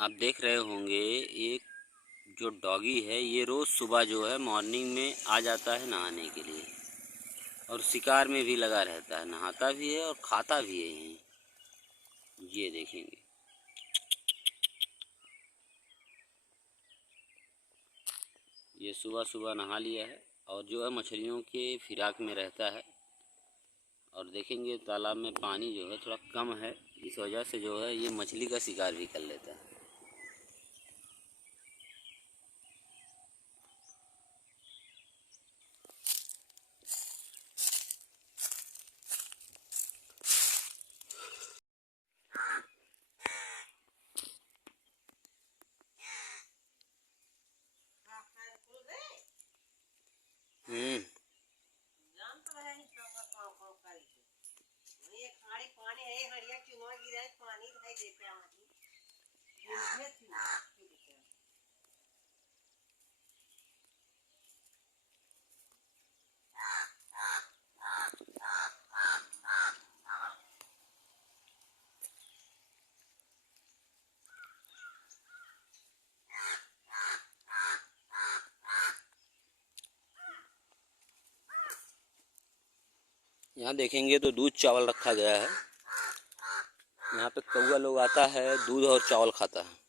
आप देख रहे होंगे एक जो डॉगी है ये रोज़ सुबह जो है मॉर्निंग में आ जाता है नहाने के लिए और शिकार में भी लगा रहता है, नहाता भी है और खाता भी है यहीं। ये देखेंगे, ये सुबह सुबह नहा लिया है और जो है मछलियों के फिराक में रहता है। और देखेंगे तालाब में पानी जो है थोड़ा कम है, इस वजह से जो है ये मछली का शिकार भी कर लेता है। यहाँ देखेंगे तो दूध चावल रखा गया है। यहाँ पे कौआ लोग आता है, दूध और चावल खाता है।